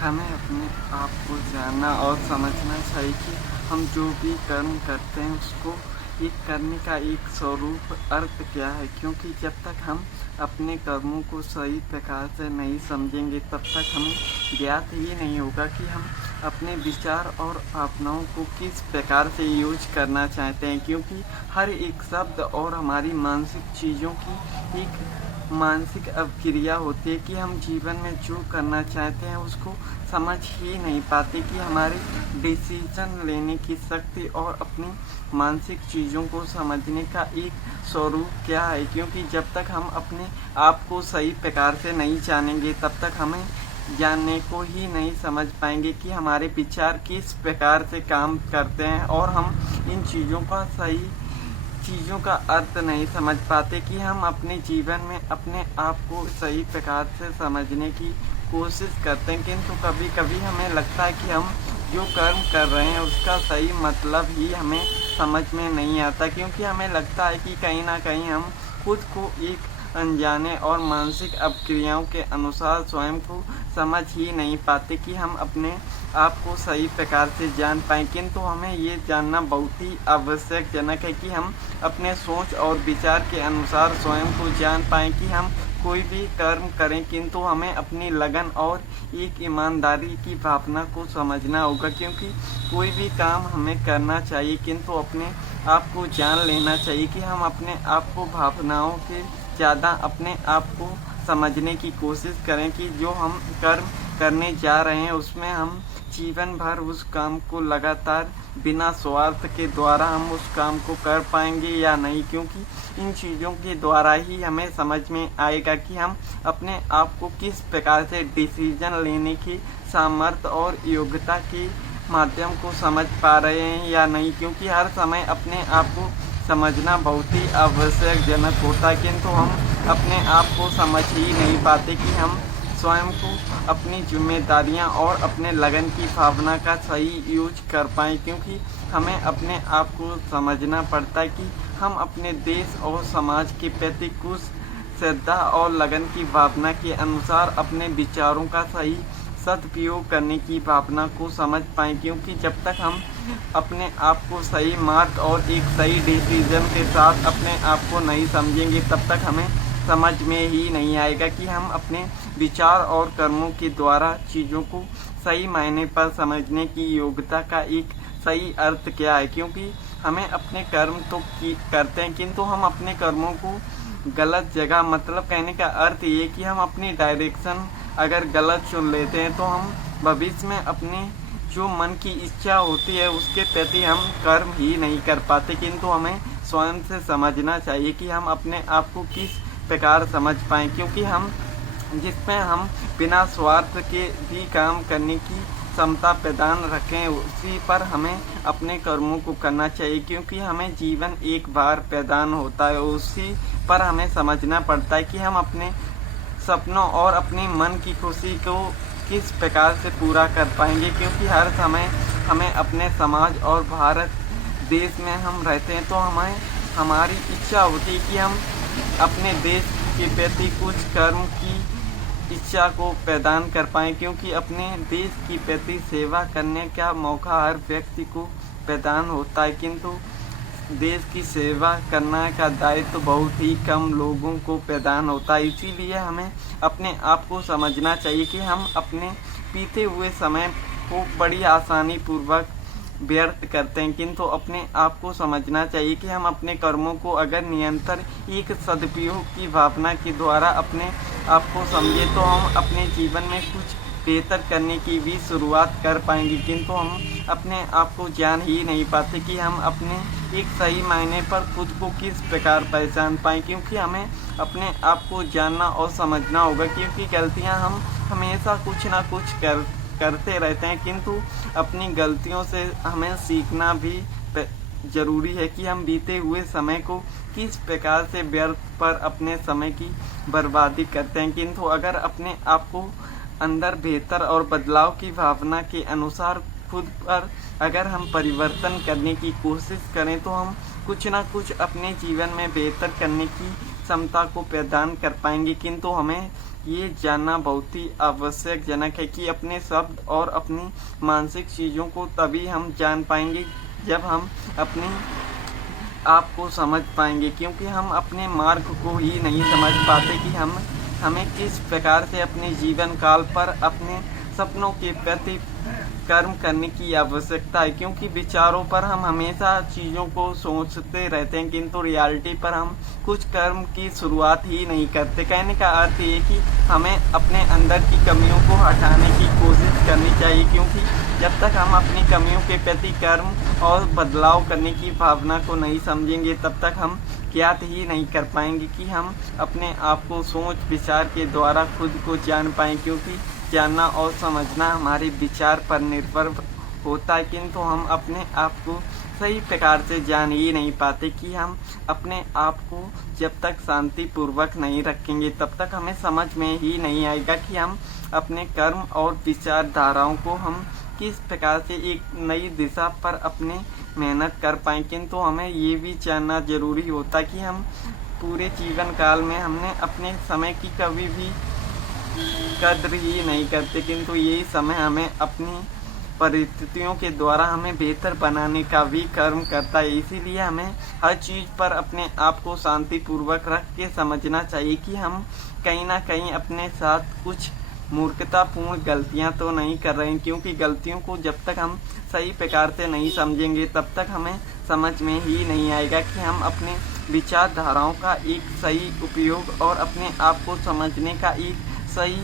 हमें अपने आप को जानना और समझना चाहिए कि हम जो भी कर्म करते हैं उसको एक करने का एक स्वरूप अर्थ क्या है, क्योंकि जब तक हम अपने कर्मों को सही प्रकार से नहीं समझेंगे तब तक हमें ज्ञात ही नहीं होगा कि हम अपने विचार और भावनाओं को किस प्रकार से यूज करना चाहते हैं। क्योंकि हर एक शब्द और हमारी मानसिक चीज़ों की एक मानसिक अवक्रिया होती है कि हम जीवन में जो करना चाहते हैं उसको समझ ही नहीं पाते कि हमारी डिसीजन लेने की शक्ति और अपनी मानसिक चीज़ों को समझने का एक स्वरूप क्या है। क्योंकि जब तक हम अपने आप को सही प्रकार से नहीं जानेंगे तब तक हमें जानने को ही नहीं समझ पाएंगे कि हमारे विचार किस प्रकार से काम करते हैं, और हम इन चीज़ों का अर्थ नहीं समझ पाते कि हम अपने जीवन में अपने आप को सही प्रकार से समझने की कोशिश करते हैं। किंतु कभी कभी हमें लगता है कि हम जो कर्म कर रहे हैं उसका सही मतलब ही हमें समझ में नहीं आता, क्योंकि हमें लगता है कि कहीं ना कहीं हम खुद को एक अनजाने और मानसिक अपक्रियाओं के अनुसार स्वयं को समझ ही नहीं पाते कि हम अपने आप को सही प्रकार से जान पाएँ। किंतु हमें ये जानना बहुत ही आवश्यकजनक है कि हम अपने सोच और विचार के अनुसार स्वयं को जान पाएँ कि हम कोई भी कर्म करें, किंतु हमें अपनी लगन और एक ईमानदारी की भावना को समझना होगा। क्योंकि कोई भी काम हमें करना चाहिए, किंतु अपने आप को जान लेना चाहिए कि हम अपने आप को भावनाओं के ज़्यादा अपने आप को समझने की कोशिश करें कि जो हम कर्म करने जा रहे हैं उसमें हम जीवन भर उस काम को लगातार बिना स्वार्थ के द्वारा हम उस काम को कर पाएंगे या नहीं। क्योंकि इन चीज़ों के द्वारा ही हमें समझ में आएगा कि हम अपने आप को किस प्रकार से डिसीजन लेने की सामर्थ्य और योग्यता के माध्यम को समझ पा रहे हैं या नहीं। क्योंकि हर समय अपने आप को समझना बहुत ही आवश्यकजनक होता है, किंतु हम अपने आप को समझ ही नहीं पाते कि हम स्वयं को अपनी जिम्मेदारियां और अपने लगन की भावना का सही यूज कर पाएँ। क्योंकि हमें अपने आप को समझना पड़ता है कि हम अपने देश और समाज के प्रति कुछ श्रद्धा और लगन की भावना के अनुसार अपने विचारों का सही सदुपयोग करने की भावना को समझ पाएँ। क्योंकि जब तक हम अपने आप को सही मार्ग और एक सही डिसीजन के साथ अपने आप को नहीं समझेंगे तब तक हमें समझ में ही नहीं आएगा कि हम अपने विचार और कर्मों के द्वारा चीज़ों को सही मायने पर समझने की योग्यता का एक सही अर्थ क्या है। क्योंकि हमें अपने कर्म तो करते हैं, किंतु हम अपने कर्मों को गलत जगह, मतलब कहने का अर्थ ये कि हम अपनी डायरेक्शन अगर गलत चुन लेते हैं तो हम भविष्य में अपने जो मन की इच्छा होती है उसके प्रति हम कर्म ही नहीं कर पाते। किंतु हमें स्वयं से समझना चाहिए कि हम अपने आप को किस प्रकार समझ पाएँ। क्योंकि हम जिसमें हम बिना स्वार्थ के भी काम करने की क्षमता प्रदान रखें उसी पर हमें अपने कर्मों को करना चाहिए। क्योंकि हमें जीवन एक बार प्रदान होता है, उसी पर हमें समझना पड़ता है कि हम अपने सपनों और अपने मन की खुशी को किस प्रकार से पूरा कर पाएंगे। क्योंकि हर समय हमें अपने समाज और भारत देश में हम रहते हैं तो हमें हमारी इच्छा होती है कि हम अपने देश के प्रति कुछ कर्म की इच्छा को प्रदान कर पाएँ। क्योंकि अपने देश की प्रति सेवा करने का मौका हर व्यक्ति को प्रदान होता है, किंतु देश की सेवा करने का दायित्व तो बहुत ही कम लोगों को प्रदान होता है। इसीलिए हमें अपने आप को समझना चाहिए कि हम अपने बीते हुए समय को बड़ी आसानी पूर्वक व्यर्थ करते हैं, किंतु अपने आप को समझना चाहिए कि हम अपने कर्मों को अगर निरंतर एक सदुपयोग की भावना के द्वारा अपने आप को समझे तो हम अपने जीवन में कुछ बेहतर करने की भी शुरुआत कर पाएंगे। किंतु हम अपने आप को जान ही नहीं पाते कि हम अपने एक सही मायने पर खुद को किस प्रकार पहचान पाएँ। क्योंकि हमें अपने आप को जानना और समझना होगा, क्योंकि गलतियां हम हमेशा कुछ ना कुछ करते रहते हैं, किंतु अपनी गलतियों से हमें सीखना भी ज़रूरी है कि हम बीते हुए समय को किस प्रकार से व्यर्थ पर अपने समय की बर्बादी करते हैं। किंतु अगर अपने आप को अंदर बेहतर और बदलाव की भावना के अनुसार खुद पर अगर हम परिवर्तन करने की कोशिश करें तो हम कुछ ना कुछ अपने जीवन में बेहतर करने की क्षमता को प्रदान कर पाएंगे। किंतु हमें ये जानना बहुत ही आवश्यकजनक है कि अपने शब्द और अपनी मानसिक चीज़ों को तभी हम जान पाएंगे जब हम अपनी आप को समझ पाएंगे, क्योंकि हम अपने मार्ग को ही नहीं समझ पाते कि हमें किस प्रकार से अपने जीवन काल पर अपने सपनों के प्रति कर्म करने की आवश्यकता है। क्योंकि विचारों पर हम हमेशा चीज़ों को सोचते रहते हैं, किंतु रियलिटी पर हम कुछ कर्म की शुरुआत ही नहीं करते। कहने का अर्थ ये कि हमें अपने अंदर की कमियों को हटाने की कोशिश करनी चाहिए, क्योंकि जब तक हम अपनी कमियों के प्रति कर्म और बदलाव करने की भावना को नहीं समझेंगे, तब तक हम ज्ञात ही नहीं कर पाएंगे कि हम अपने आप को सोच विचार के द्वारा खुद को जान पाएँ। क्योंकि जानना और समझना हमारे विचार पर निर्भर होता है, किंतु हम अपने आप को सही प्रकार से जान ही नहीं पाते कि हम अपने आप को जब तक शांतिपूर्वक नहीं रखेंगे, तब तक हमें समझ में ही नहीं आएगा कि हम अपने कर्म और विचारधाराओं को हम किस प्रकार से एक नई दिशा पर अपने मेहनत कर पाएँ। किंतु हमें ये भी जानना जरूरी होता है कि हम पूरे जीवन काल में हमने अपने समय की कभी भी कद्र ही नहीं करते, किंतु यही समय हमें अपनी परिस्थितियों के द्वारा हमें बेहतर बनाने का भी कर्म करता है। इसीलिए हमें हर चीज़ पर अपने आप को शांतिपूर्वक रख के समझना चाहिए कि हम कहीं ना कहीं अपने साथ कुछ मूर्खतापूर्ण गलतियां तो नहीं कर रहे हैं। क्योंकि गलतियों को जब तक हम सही प्रकार से नहीं समझेंगे, तब तक हमें समझ में ही नहीं आएगा कि हम अपने विचारधाराओं का एक सही उपयोग और अपने आप को समझने का एक सही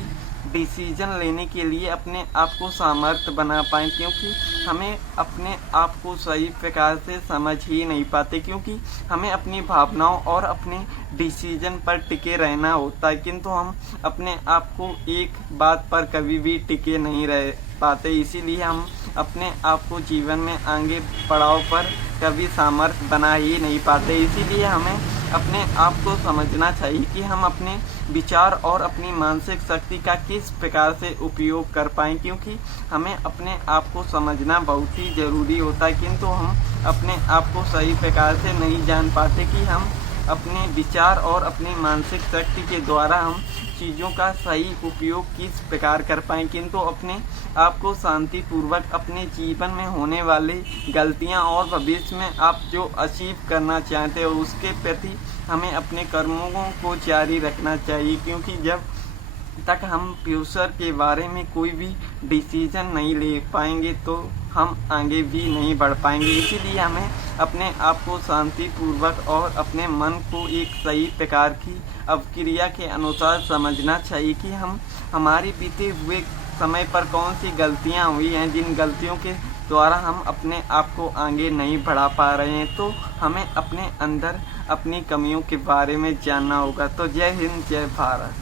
डिसीजन लेने के लिए अपने आप को सामर्थ्य बना पाएँ। क्योंकि हमें अपने आप को सही प्रकार से समझ ही नहीं पाते, क्योंकि हमें अपनी भावनाओं और अपने डिसीजन पर टिके रहना होता है, किंतु हम अपने आप को एक बात पर कभी भी टिके नहीं रह पाते। इसीलिए हम अपने आप को जीवन में आगे पड़ाव पर कभी सामर्थ्य बना ही नहीं पाते। इसीलिए हमें अपने आप को समझना चाहिए कि हम अपने विचार और अपनी मानसिक शक्ति का किस प्रकार से उपयोग कर पाएँ, क्योंकि हमें अपने आप को समझना बहुत ही ज़रूरी होता है। किंतु हम अपने आप को सही प्रकार से नहीं जान पाते कि हम अपने विचार और अपनी मानसिक शक्ति के द्वारा हम चीज़ों का सही उपयोग किस प्रकार कर पाएँ, किंतु अपने आप को शांतिपूर्वक अपने जीवन में होने वाली गलतियां और भविष्य में आप जो अचीव करना चाहते हो उसके प्रति हमें अपने कर्मों को जारी रखना चाहिए। क्योंकि जब तक हम फ्यूचर के बारे में कोई भी डिसीजन नहीं ले पाएंगे तो हम आगे भी नहीं बढ़ पाएंगे। इसीलिए हमें अपने आप को शांतिपूर्वक और अपने मन को एक सही प्रकार की अवक्रिया के अनुसार समझना चाहिए कि हम हमारी बीते हुए समय पर कौन सी गलतियां हुई हैं, जिन गलतियों के द्वारा हम अपने आप को आगे नहीं बढ़ा पा रहे हैं। तो हमें अपने अंदर अपनी कमियों के बारे में जानना होगा। तो जय हिंद, जय भारत।